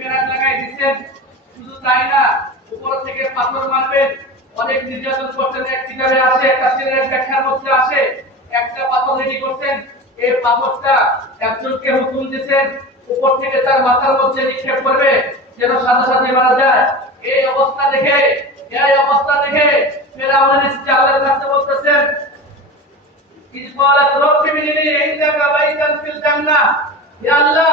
পেরান লাগাই দিচ্ছেন। শুধু তাই না, উপর থেকে পাথর মারবেন। অনেক নির্যাতন করছেন, এক কিতাবে আসে, একটা সিলের ব্যাখ্যার মধ্যে আসে, একটা পাথর রেডি করছেন। এই পাথরটা একজনকে হুকুম দিচ্ছেন উপর থেকে তার মাথার মধ্যে নিক্ষেপ করবে, যেন সাথে সাথে মারা যায়। এই অবস্থা দেখে, এই অবস্থা দেখে ফেরাউন ইসকে আল্লাহর কাছে বলতেছেন ইজ ক্বালাত রাব্বি মিননি ইন্দাকা ফিল জান্নাহ। ইয়া আল্লাহ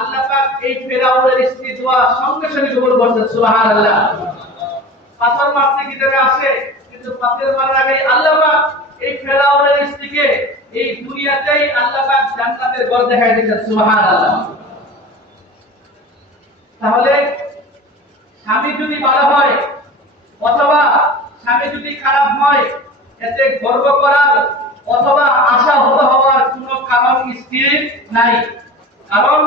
আল্লাহ পাক এই ফেরাউনের স্ত্রী দোয়া সঙ্গে সঙ্গে কবুল করছেন, সুবহানাল্লাহ। পাথর মারতে কি দেবে আসে? কিন্তু পাথর মারার আগে আল্লাহ পাক এই ফেরাউনের স্ত্রীকে এই দুনিয়াতেই আল্লাহ পাক জান্নাতের ঘর দেখায় দিয়েছেন, সুবহানাল্লাহ। তাহলে স্বামী যদি ভালো হয়, অথবা স্বামী যদি খারাপ হয়, এতে গর্ব করার অথবা আশা হত হওয়ার কোনো কারণ স্থির নাই। কারণ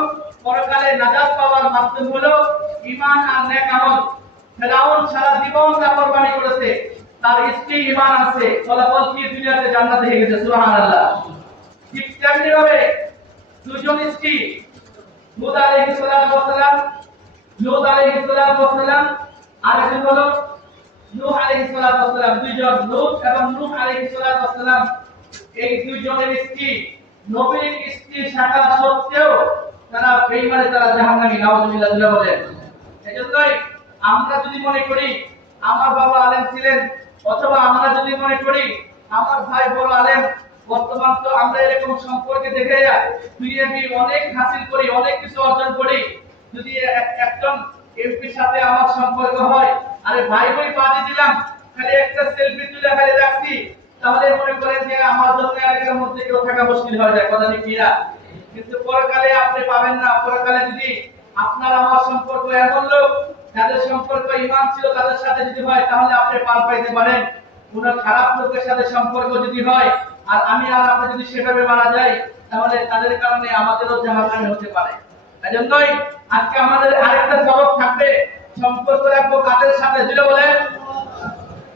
পরকালে নাজাত পাওয়ার মাধ্যম হলো ঈমান আর নেক আমল ফেরাউন সারা জীবন নাফরমানি করেছে। তার স্ত্রী ঈমান আছে ফলাফল কি দুনিয়াতে জান্নাতে হয়ে গেছে? সুবহানাল্লাহ। ঠিক তেমনি ভাবে দুজন স্ত্রী, লূত আলাইহিস সালাম, লূত আলাইহিস সালাম আর একজন হলো নূহ আলাইহিস সালাম। দুইজন, লূত এবং নূহ আলাইহিস সালাম। এই দুইজনের স্ত্রী নবীর স্ত্রী শাখা সত্ত্বেও তারা বেঈমানে তারা জাহান্নামী, নাউজুবিল্লাহ দিলা বলেন এজন্যই আমরা যদি মনে করি আমার বাবা আলেম ছিলেন, অথবা আমরা যদি মনে করি আমার ভাই বড় আলেম, বর্তমান তো আমরা এরকম সম্পর্কে দেখে দুনিয়াবি অনেক হাসিল করি, অনেক কিছু অর্জন করি। যদি একজন এমপির সাথে আমার সম্পর্ক হয়, আরে ভাই ভাই বাদে দিলাম, খালি একটা সেলফি তুলে খালি রাখছি, তাহলে মনে করেন যে আমার জন্য এলাকার মধ্যে কেউ থাকা মুশকিল হয়ে যায়। কথা কি কিরা কিন্তু পরকালে আপনি পাবেন না। পরকালে যদি আপনার আমার সম্পর্ক এমন লোক, যাদের সম্পর্ক ইমান ছিল তাদের সাথে যদি হয়, তাহলে আপনি পার পাইতে পারেন। কোন খারাপ লোকের সাথে সম্পর্ক যদি হয়, আর আমি আর আপনি যদি সেভাবে মারা যাই, তাহলে তাদের কারণে আমাদেরও জাহান্নামে হতে পারে। এজন্যই আজকে আমাদের আরেকটা সবক থাকবে। সম্পর্ক রাখব কাদের সাথে? যেটা বলেন।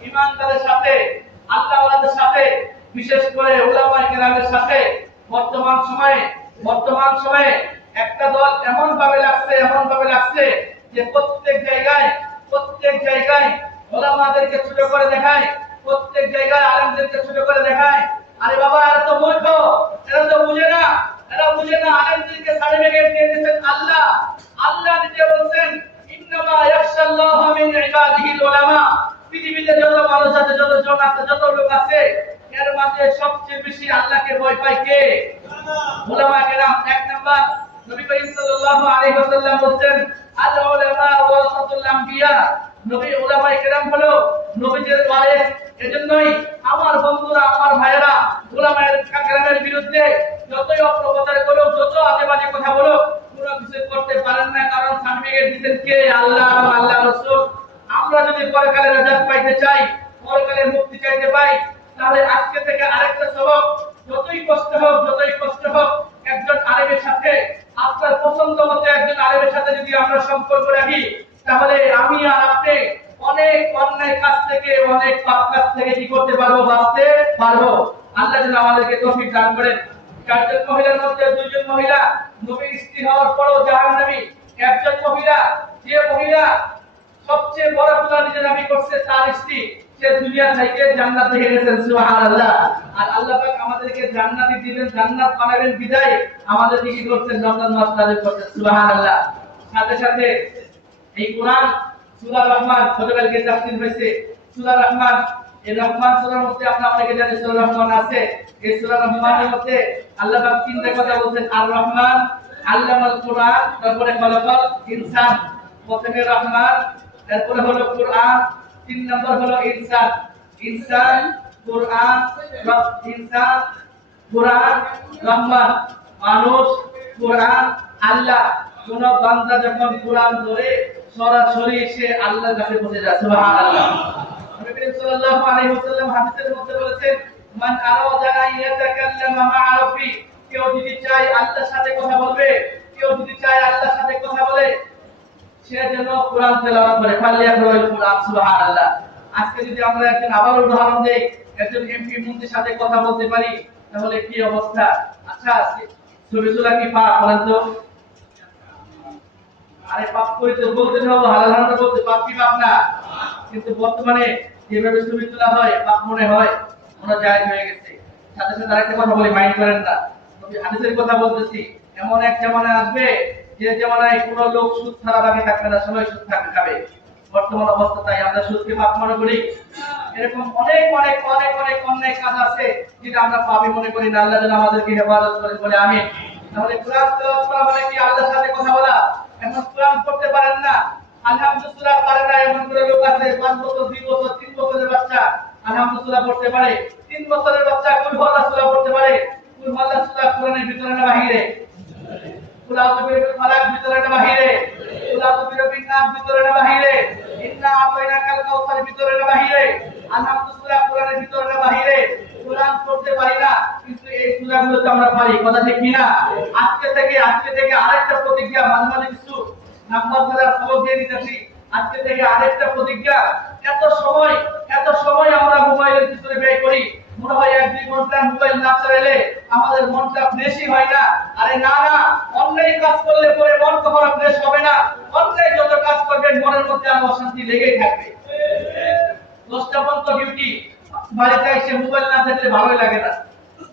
ইমানদারের সাথে, আল্লাহওয়ালাদের সাথে, বিশেষ করে উলামায়ে কেরামের সাথে। বর্তমান সময়ে বর্তমান সময়ে একটা দল এমন ভাবে লাগছে এমন ভাবে লাগছে যে প্রত্যেক জায়গায় প্রত্যেক জায়গায় ওলামাদেরকে ছোট করে দেখায়, প্রত্যেক জায়গায় আলেমদেরকে ছোট করে দেখায়। আরে বাবা, এরা তো মূর্খ, এরা তো বুঝে না, এরা বুঝে না আলেমদেরকে সার্টিফিকেট দিয়ে দিয়েছেন আল্লাহ। আল্লাহ নিজে বলছেন, ইন্নামা ইয়াখশাল্লাহু মিন ইবাদিহিল উলামা। পৃথিবীতে যত মানুষ আছে, যত জন আছে, যত লোক আছে, এর মাঝে সবচেয়ে বেশি আল্লাহকে ভয় পায় কে? উলামা কেরাম এক নাম্বার নবী করিম সাল্লাল্লাহু আলাইহি ওয়াসাল্লাম বলেন আল উলামা ওয়ারাসাতুল আম্বিয়া। নবী উলামা কেরাম হলো নবীদের ওয়ারিস। এজন্যই আমার বন্ধুরা, আমার ভাইয়েরা উলামা কেরামের বিরুদ্ধে যতই অপপ্রচার করো যত আজেবাজে কথা বলো কোনো কিছু করতে পারেন না, কারণ সার্টিফিকেট দিতেন কে? আল্লাহ এবং আল্লাহ রাসূল। আমরা যদি পরকালে নাজাত পাইতে চাই, পরকালে মুক্তি চাইতে পাই, তাহলে আজকে থেকে আরেকটা সবক যতই কষ্ট হোক, যতই কষ্ট হোক, একজন আলেমের সাথে, আপনার পছন্দ মতো একজন আলেমের সাথে যদি আমরা সম্পর্ক রাখি, তাহলে আমি আর আপনি অনেক অন্যায় কাজ থেকে, অনেক পাপ কাজ থেকে কি করতে পারব, বাঁচতে পারব? আল্লাহ যেন আমাদেরকে তৌফিক দান করেন। চারজন মহিলার মধ্যে দুইজন মহিলা, নবীর স্ত্রী হওয়ার পরও জাহান্নামী। একজন মহিলা, যে মহিলা সবচেয়ে বড় খোদা নিজে দাবি করছে তার স্ত্রী সে দুনিয়া থেকে জান্নাত দেখে গেছেন সুবহানাল্লাহ। আর আল্লাহ পাক আমাদেরকে জান্নাতি দিবেন জান্নাত বানাবেন বিদায়। আমাদেরকে কি করছেন? রমজান মাস নাযিল করছেন, সুবহানাল্লাহ। সাথে সাথে এই কোরআন, সূরা রহমান, গতকালকে তাফসীর হয়েছে। সূরা রহমান, এই রহমান সূরার মধ্যে আমরা অনেকে জানি সূরা রহমান আছে। এই সূরা রহমানের মধ্যে আল্লাহ পাক তিনটা কথা বলছেন, আর রহমান আল্লামাল কোরআন, তারপরে খলাকাল ইনসান। প্রথমে রহমান তারপরে হলো কোরআন, তিন নম্বর হলো ইনসান। ইনসান, কোরআন ইনসান, কোরআন, রহমান। মানুষ, কোরআন, আল্লাহ। কোন বান্দা যখন কোরআন ধরে, সরাসরি সে আল্লাহর কাছে পৌঁছে যায়, সুবহানাল্লাহ। নবী করিম সাল্লাল্লাহু আলাইহি ওয়াসাল্লাম হাদিসের মধ্যে বলেছেন, মান আরাদা আন ইয়াতাকাল্লামা রাব্বি কেউ যদি চায় আল্লাহর সাথে কথা বলবে, কেউ যদি চায় আল্লাহর সাথে কথা বলে আচ্ছা কিন্তু বর্তমানে যেভাবে ছবি তোলা হয় পাপ মনে হয়, মনে জায়েজ হয়ে গেছে। সাথে সাথে আরেকটা কথা বলি, মাইন্ড করেন না। কথা বলতেছি, এমন এক জামানা আসবে যে জামানায় কোনো লোক সুদ ছাড়া বাকি থাকবে না সবাই সুদ থাকবে খাবে। বর্তমান অবস্থা তাই আমরা সুদকে পাপ মনে করি। এরকম অনেক অনেক অনেক অনেক অন্যায় কাজ আছে যেটা আমরা পাপই মনে করি না। আল্লাহ যেন আমাদেরকে হেফাজত করেন বলে আমি তাহলে কোরআন তেলাওয়াত করা মানে কি আল্লাহর সাথে কথা বলা? এখন কোরআন পড়তে পারেন না। আলহামদুলিল্লাহ পারে না, এমন করে লোক আছে, পাঁচ বছর, দুই বছর, তিন বছরের বাচ্চা। আলহামদুলিল্লাহ পড়তে পারে। তিন বছরের বাচ্চা কুল হল্লা পড়তে পারে। কুল হল্লা কোরআনের ভিতরে না বাহিরে। আজকে থেকে আজকে থেকে আরেকটা প্রতিজ্ঞা মাঝে মাঝে কিছু নাম্বার দ্বারা সবক দিয়ে আজকে থেকে আরেকটা প্রতিজ্ঞা এত সময় এত সময় আমরা মোবাইলের ভিতরে ব্যয় করি। মনে হয় এক দুই ঘণ্টা মোবাইল না চালাইলে আমাদের মনটা ফ্রেশই হয় না। আরে না না, অন্যায় কাজ করলে পরে মন কখনো ফ্রেশ হবে না। অন্যায় যত কাজ করবেন, মনের মধ্যে আর অশান্তি লেগেই থাকবে। দশটা পর্যন্ত ডিউটি বাড়িতে এসে মোবাইল না থাকলে ভালোই লাগে না।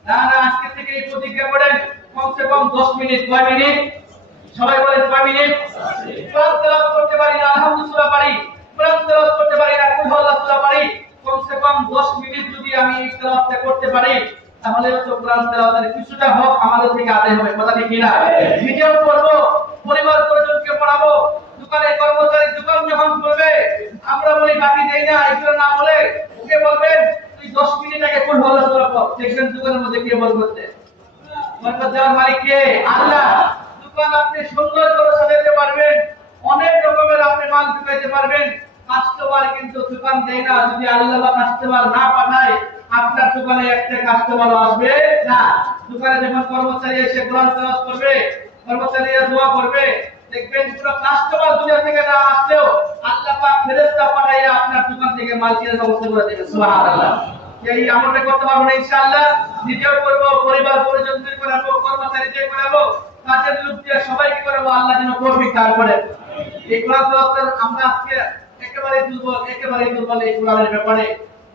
না না, আজকে থেকে এই প্রতিজ্ঞা করেন, কমসে কম দশ মিনিট, কয় মিনিট? সবাই বলেন কয় মিনিট? করতে পারি না আলহামদুলিল্লাহ পারি কোরআন তেলাওয়াত করতে পারি না কুল আল্লাহ সূরা পারি কমসে কম 10 মিনিট যদি আমি এই তেলাওয়াতটা করতে পারি তাহলে দোকানে কর্মচারী দোকান যখন করবে আমরা বলি বাকি দেই না, এগুলো না বলে ওকে বলবেন, তুই 10 মিনিট আগে কুল আল্লাহ সূরা পড় দেখবেন দোকানের মধ্যে কে বল করতে বরকত দেওয়ার মালিক কে? আল্লাহ। দোকান আপনি সুন্দর করে সাজাতে পারবেন, অনেক রকমের আপনি মাল ঢুকাইতে পারবেন, কাস্টমার কিন্তু দোকান দেয় না, যদি আল্লাহ কাস্টমার না পাঠায় আপনার দোকানে একটা কাস্টমার আসবে, না, দোকানে যখন কর্মচারী এসে কোরআন তেলাওয়াত করবে, কর্মচারীরা দোয়া করবে, দেখবেন পুরো কাস্টমার দুনিয়া থেকে না আসলেও আল্লাহ পাক ফেরেশতা পাঠাইয়া আপনার দোকান থেকে মাল কিনে ব্যবস্থা করে দেবে, সুবহানাল্লাহ। এই আমলটা করতে পারব না, ইনশাআল্লাহ। নিজেও করব, পরিবার পরিজনদের করাবো কর্মচারীদের করাবো কাজের লোক দিয়ে সবাইকে করাবো আল্লাহ যেন করবি তারপরে এই কোরআন তেলাওয়াতের আমরা আজকে একেবারে দুর্বল একেবারে দুর্বল এই কোরআনের ব্যাপারে।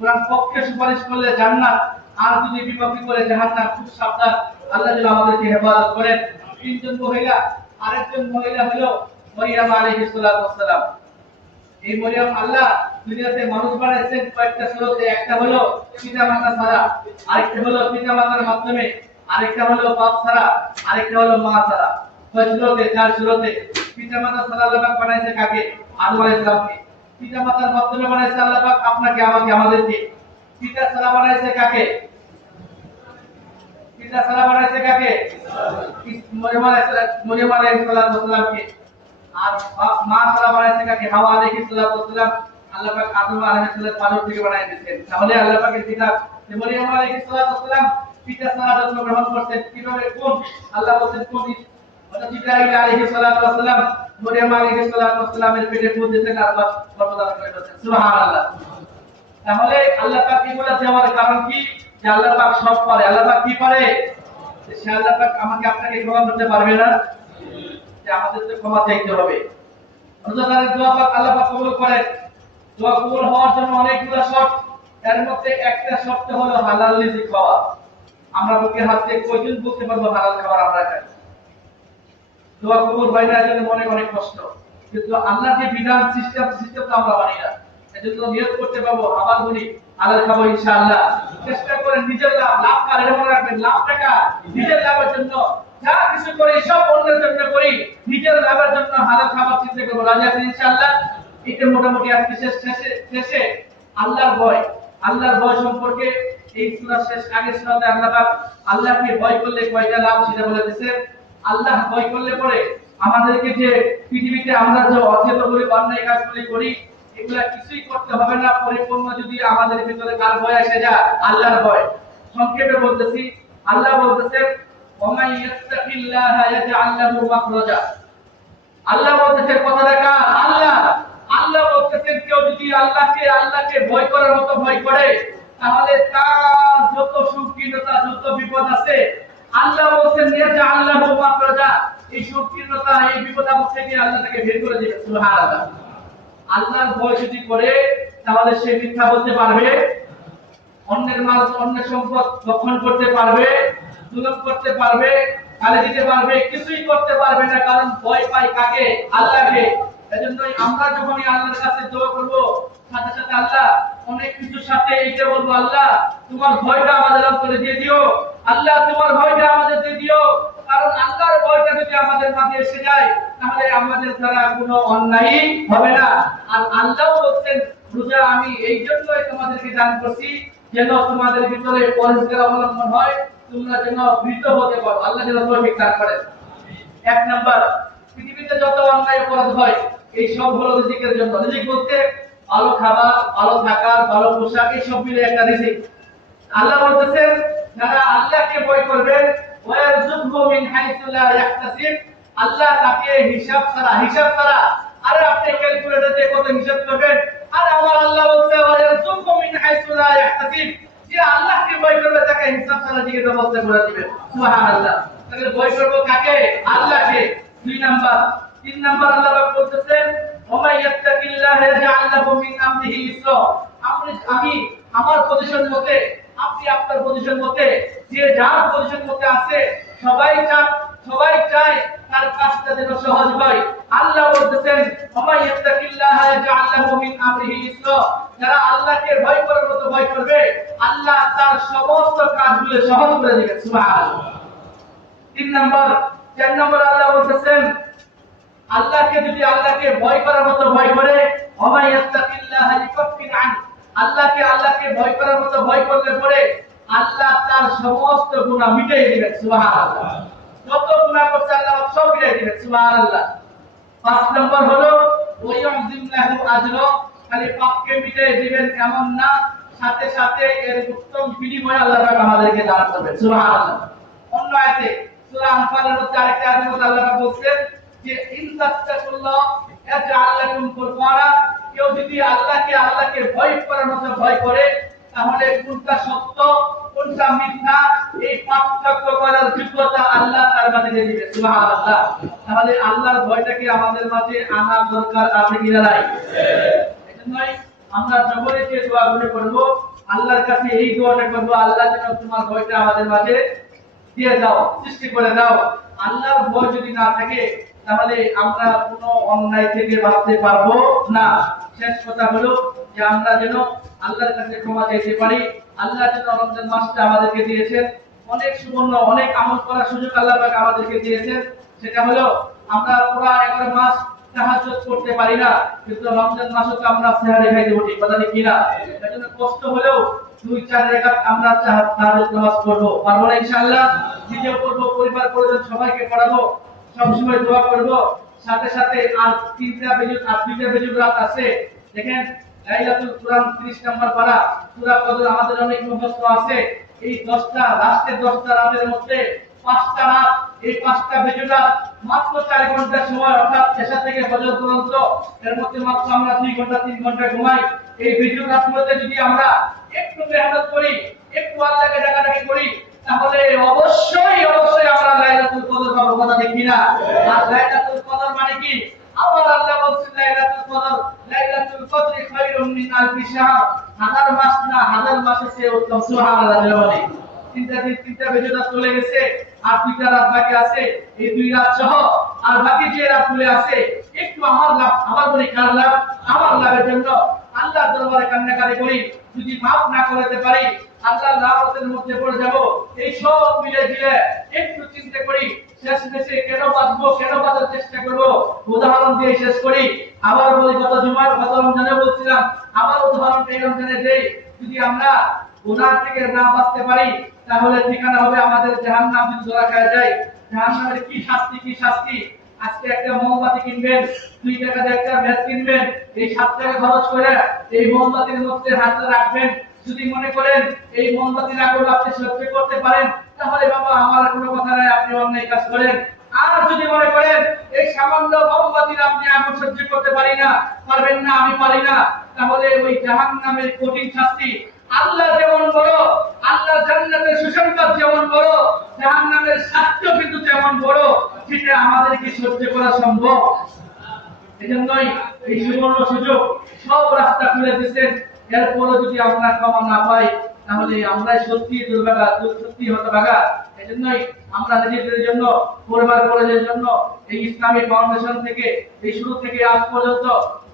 কোরআন পক্ষে সুপারিশ করলে জান্নাত, আর যদি বিপক্ষে করে জাহান্নাম, খুব সাবধান। আল্লাহ যেন আমাদেরকে হেফাজত করেন। তিনজন মহিলা, আরেকজন মহিলা হলো মরিয়াম আলাইহিস সালাতু এই মরিয়ম আল্লাহ দুনিয়াতে মানুষ বানাইছেন কয়েকটা স্রোতে। একটা হলো পিতা মাতা ছাড়া, আরেকটা হলো পিতা মাতার মাধ্যমে, আরেকটা হলো বাপ ছাড়া, আরেকটা হলো মা ছাড়া। কয় স্রোতে, চার স্রোতে পিতা মাতা ছাড়া আল্লাহ বানাইছে কাকে? আদম আলাইহিস সালামকে। পিতা মাতার মাধ্যমে বানাইছে আল্লাহ পাক, আপনাকে, আমাকে, আমাদেরকে। পিতা ছাড়া বানাইছে কাকে? পিতা ছাড়া বানাইছে কাকে? মরিয়ম আলাইহিস সালাম সালামকে আর মা ছাড়া বানাইছে কাকে? হাওয়া আলাইহিস ওয়াসসালাম আল্লাহ পাক আদম আলাইহিস সালাম থেকে বানাই দিয়েছেন। তাহলে আল্লাহ পাকের পিতা মরিয়ম আলাইহিস ওয়াসসালাম পিতা ছাড়া গ্রহণ করতেন কীভাবে? কোন? আল্লাহ বলেন কোন তাহলে আল্লাহ কারণ কি? আল্লাহ পাক সব পারে আল্লাহ পাক কি পারে সে আল্লাহ পাক আমাকে আপনাকে ক্ষমা করতে পারবে না। যে আমাদের তো ক্ষমা চাইতে হবে। মধ্যে একটা হলো খাওয়া আমরা বুকের হাত কয়জন বলতে পারব হালাল খাবার আমরা খাই? দোয়া কবুল হয় না, এজন্য মনে অনেক কষ্ট। কিন্তু আল্লাহর যে বিধান সিস্টেম সিস্টেম তো আমরা মানি না। এজন্য নিয়ত করতে পারব, আবার বলি হালাল খাব ইনশাআল্লাহ। চেষ্টা করে নিজের লাভ লাভ কার, এটা রাখবেন, লাভ টাকা। নিজের লাভের জন্য যা কিছু করি, সব অন্যের জন্য করি। নিজের লাভের জন্য হালাল খাবার চিন্তা করব, রাজি আছেন ইনশাআল্লাহ? এটা মোটামুটি আজকে শেষ, শেষে শেষে আল্লাহর ভয়। আল্লাহর ভয় সম্পর্কে এই সূরা শেষ, আগের সূরাতে আল্লাহ পাক আল্লাহকে ভয় করলে কয়টা লাভ সেটা বলে দিয়েছেন। আল্লাহ ভয় করলে পরে আমাদেরকে যে পৃথিবীতে আমরা যে অচেতগুলি অন্যায় কাজগুলি করি, এগুলা কিছুই করতে হবে না। পরিপূর্ণ যদি আমাদের ভিতরে কার ভয় এসে যা আল্লাহর ভয়। সংক্ষেপে বলতেছি, আল্লাহ বলতেছেন আল্লাহ বলতেছেন কথাটা কার আল্লাহ আল্লাহ বলতেছেন, কেউ যদি আল্লাহকে আল্লাহকে ভয় করার মতো ভয় করে, তাহলে তার যত সংকীর্ণতা, যত বিপদ আছে আল্লাহ বলছেন যে আল্লাহ মাকরাজা এই সংকীর্ণতা, এই থেকে আল্লাহ তাকে বের করে আল্লাহর ভয় যদি করে, তাহলে সে মিথ্যা বলতে পারবে, অন্যের মাল, অন্যের সম্পদ করতে পারবে করতে পারবে, গালি দিতে পারবে, কিছুই করতে পারবে না, কারণ ভয় পাই কাকে? আল্লাহকে। এজন্যই আমরা যখনই আল্লাহর কাছে দোয়া করব, সাথে সাথে আল্লাহ, অনেক কিছুর সাথে এইটা বলব, আল্লাহ, তোমার ভয়টা আমাদের দিয়ে দিও। আল্লাহ, তোমার ভয়টা আমাদের দিয়ে দিও। কারণ আল্লাহর ভয়টা যদি আমাদের মাঝে এসে যায়, তাহলে আমাদের দ্বারা কোনো অন্যায় হবে না। আর আল্লাহ বলছেন, রোজা আমি এই জন্যই তোমাদেরকে দান করছি যেন তোমাদের ভিতরে পরিষ্কার অবলম্বন হয়। তোমরা যেন ভীত হতে পারো। আল্লাহ যেন তৌফিক দান করেন। এক নাম্বার, পৃথিবীতে যত অন্যায় অপরাধ হয়, এই সব হলো রিজিকের জন্য। রিজিক বলতে ভালো খাবার, ভালো থাকা ভালো পোশাক, এই সব মিলে একটা রিজিক। আল্লাহ বলতেছেন যারা আল্লাহকে ভয় করবেন ওয়ারযুকহু মিন হাইসু লা ইয়াহতাসিব, আল্লাহ তাকে হিসাব ছাড়া হিসাব ছাড়া আরে আপনি ক্যালকুলেটর দিয়ে কত হিসাব করবেন? আর আমার আল্লাহ বলছে ওয়ারযুকহু মিন হাইসু লা ইয়াহতাসিব, যে আল্লাহকে ভয় করবে, তাকে হিসাব ছাড়া দিকে ব্যবস্থা করে দিবেন সুবহানাল্লাহ। তাহলে ভয় করব কাকে? আল্লাহকে। দুই নাম্বার। তিন নাম্বার আল্লাহ পাক বলতেছেন, ওমাই ইয়াত্তাকিল্লাহ ইয়াজআল লাহু মিন আমরিহি ইসরা। আমি, আমার পজিশন মতে আপনি আপনার পজিশন মতে যে যার পজিশন মতে আছে, সবাই চান সবাই চায় তার কাজটা যেন সহজ হয়। আল্লাহ বলতেছেন ওমাই ইয়াত্তাকিল্লাহ ইয়াজআল লাহু মিন আমরিহি ইসরা। যারা আল্লাহকে ভয় করার মতো ভয় করবে, আল্লাহ তার সমস্ত কাজগুলো সহজ করে দিবেন। সুবহানাল্লাহ। তিন নম্বর, চার নম্বর আল্লাহ বলতেছেন, আল্লাহকে যদি আল্লাহকে ভয় করার মতো ভয় করে ওমাই ইয়াত্তাকিল্লাহ ইউকাফির আন আল্লাহকে আল্লাহকে ভয় করার মতো ভয় করলে পরে আল্লাহ তার সমস্ত গুনাহ মিটিয়ে দিবেন, সুবহানাল্লাহ। যত গুনাহ করছে আল্লাহ, সব মিটিয়ে দিবেন, সুবহানাল্লাহ। পাঁচ নম্বর হলো ওয়াইয়াযিম লাহু আজর, খালি পাপকে মিটিয়ে দিবেন এমন না, সাথে সাথে এর উত্তম বিনিময় আল্লাহ পাক আমাদেরকে দান করবেন, সুবহানাল্লাহ। অন্য আয়াতে সূরা আনফালের মধ্যে আরেকটা আয়াতের আল্লাহ পাক বলছেন যে ইন ইয়াজআল লাকুম ফুরকানা কেউ যদি আল্লাহকে আল্লাহকে ভয় করার মতো ভয় করে, তাহলে কোনটা সত্য, কোনটা মিথ্যা, এই পার্থক্য করার যোগ্যতা আল্লাহ তার মাঝে দিয়ে দিবে, সুবহানাল্লাহ। তাহলে আল্লাহর ভয়টাকে আমাদের মাঝে আনার দরকার আছে কিনা নাই? আমরা যখনই যে দোয়াগুলো করব, আল্লাহর কাছে এই দোয়াটা করব, আল্লাহ যেন তোমার ভয়টা আমাদের মাঝে দিয়ে দাও, সৃষ্টি করে দাও। আল্লাহর ভয় যদি না থাকে, তাহলে আমরা কোনো অন্যায় থেকে বাঁচতে পারব না। শেষ কথা হলো যে আমরা যেন আল্লাহর কাছে ক্ষমা চাইতে পারি। আল্লাহ যেন রমজান মাসটা আমাদেরকে দিয়েছেন। অনেক সুবর্ণ, অনেক আমল করার সুযোগ আল্লাহ আমাদেরকে দিয়েছেন। সেটা হলো আমরা এগারো মাস করতে পারি না, কিন্তু রমজান তো আমরা সেহারি কথা ঠিক কিনা? কষ্ট হলেও দুই, চার আমরা তাহাজ্জুদ নামাজ পড়ব। পারব না পড়ব পরিবার, পরিজন সবাইকে পড়াবো, সবসময় দোয়া করব। সাথে সাথে আর তিনটা বেজুর আর দুইটা বেজুর রাত আছে। দেখেন, লাইলাতুল কুরআন 30 নম্বর পারা। সূরা কদর আমাদের অনেক মুখস্থ আছে। এই 10টা লাস্টের 10টা রাতের মধ্যে পাঁচটা রাত, এই পাঁচটা রাত মাত্র 4 ঘণ্টা সময়, অর্থাৎ এসা থেকে ফজর পর্যন্ত। এর মধ্যে মাত্র আমরা 2 ঘণ্টা 3 ঘণ্টা ঘুমাই। এই বেজুর রাতগুলোতে যদি আমরা একটু মেহনত করি, একটু আল্লাহকে ডাকাডাকি করি তাহলে অবশ্যই অবশ্যই আমরা লাইলাতুল কদর পাবো কথা দেখি না। আর লাইলাতুল কদর মানে কি? আমার আল্লাহ বলছেন, লাইলাতুল কদর লাইলাতুল কদর খায়রুম মিন আলফি শাহর। হাজার মাস না, হাজার মাসের চেয়ে উত্তম, সুবহানাল্লাহ, বলে তিনটা দিন, তিনটা বেজে রাত চলে গেছে, আর দুইটা রাত বাকি আছে। এই দুই রাত সহ আর বাকি যে রাত চলে আছে, একটু আমার লাভ, আমার বলি কার লাভ? আমার লাভের জন্য আল্লাহ দরবারে কান্নাকারি করি। যদি মাফ না করতে পারি আল্লাহ লাভতের মধ্যে পড়ে যাব। এই সব মিলে দিলে একটু চিন্তা করি, শেষ দেশে কেন বাঁচবো, কেন বাঁচার চেষ্টা করব? উদাহরণ দিয়ে শেষ করি। আবার বলি, গত জুমার গত রমজানে বলছিলাম, আবার উদাহরণ এই রমজানে দেই। যদি আমরা গুনাহ থেকে না বাঁচতে পারি, তাহলে ঠিকানা হবে আমাদের জাহান্নাম যদি ধরা খায় যায় জাহান্নামের কি শাস্তি কি শাস্তি? আজকে একটা মোমবাতি কিনবেন, দুই টাকা দিয়ে একটা ম্যাচ কিনবেন, এই সাত টাকা খরচ করে এই মোমবাতির মধ্যে হাতটা রাখবেন। যদি মনে করেন এই মোমবাতির আগুন আপনি সহ্য করতে পারেন, তাহলে বাবা, আমার কোনো কথা নাই, আপনি অন্যায় কাজ করেন। আর যদি মনে করেন এই সামান্য মোমবাতির আপনি আগুন সহ্য করতে পারি না, পারবেন না, আমি পারি না, তাহলে ওই জাহান্নামের কঠিন শাস্তি আল্লাহ যেমন বড়, আল্লাহ জান্নাতের সুসংবাদ যেমন বড়, জাহান্নামের শাস্তি কিন্তু তেমন বড় সেটা আমাদেরকে সহ্য করা সম্ভব। এজন্যই এই সুবর্ণ সুযোগ সব রাস্তা খুলে দিচ্ছেন এরপরও যদি আমরা ক্ষমা না পাই, তাহলে আমরাই সত্যি দুর্ভাগা সত্যি হতভাগা। এজন্যই আমরা নিজেদের জন্য, পরিবার কলেজের জন্য এই ইসলামিক ফাউন্ডেশন থেকে, এই শুরু থেকে আজ পর্যন্ত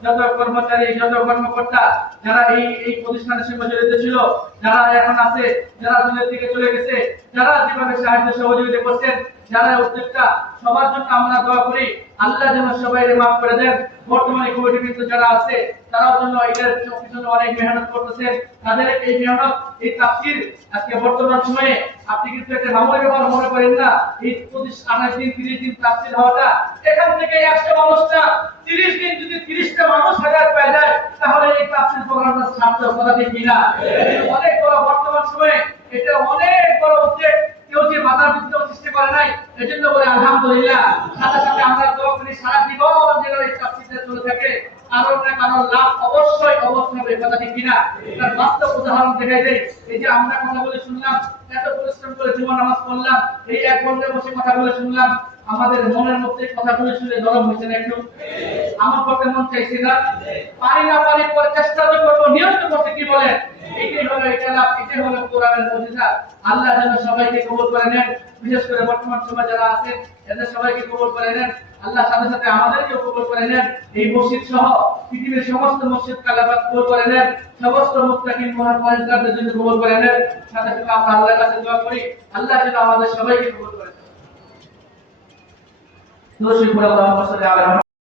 যত কর্মচারী, যত কর্মকর্তা, যারা এই এই প্রতিষ্ঠানের সঙ্গে জড়িত ছিল, যারা এখন আছে, যারা দুনিয়া থেকে চলে গেছে, যারা যেভাবে সাহায্য সহযোগিতা করছেন, যারা উদ্যোক্তা সবার জন্য আমরা দোয়া করি, আল্লাহ যেন সবাই মাফ করে দেন। বর্তমানে কমিটি কিন্তু যারা আছে, তারাও জন্য এটার পিছনে অনেক মেহনত করতেছে তাদের এই মেহনত, এই তাফসির আজকে বর্তমান সময়ে আপনি কিন্তু একটা মামুলি ব্যাপার মনে করেন না। এই পঁচিশ আঠাশ দিন, তিরিশ দিন তাফসির হওয়াটা, এখান থেকে একশো মানুষটা, তিরিশ দিন যদি তিরিশটা মানুষ হাজার পেয়ে যায়, তাহলে এই তাফসির প্রোগ্রামটা সার্থক কথা ঠিক কিনা? অনেক বড় বর্তমান সময়ে এটা অনেক বড় উদ্যোগ। কেউ যে বাধার বিদ্যুৎ সৃষ্টি করে নাই, এজন্য বলে আলহামদুলিল্লাহ। সাথে সাথে আমরা দোয়া করি, সারা জীবন যেন এই তাফসীরটা চলে থাকে। আমাদের মনের মধ্যে কথা বলে শুনে নরম হয়েছে না একটু? আমার পক্ষে মন চাইছে না। পারি না পারি পরে চেষ্টা তো করব নিয়ত করতে কি বলেন? এটাই হলো এটা লাভ এটাই হলো কোরআনের আল্লাহ যেন সবাইকে কবুল করে নেন। বিশেষ করে বর্তমান সময় যারা আছেন এদের সবাইকে কবুল করে নেন আল্লাহ সাথে সাথে আমাদেরকেও কবুল করে নেন এই মসজিদ সহ পৃথিবীর সমস্ত মসজিদ কালাবাদ কবুল করে নেন সমস্ত মুত্তাকিন মহান জন্য কবুল করে নেন সাথে সাথে আমরা আল্লাহর কাছে দোয়া করি আল্লাহ যেন আমাদের সবাইকে কবুল করে নেন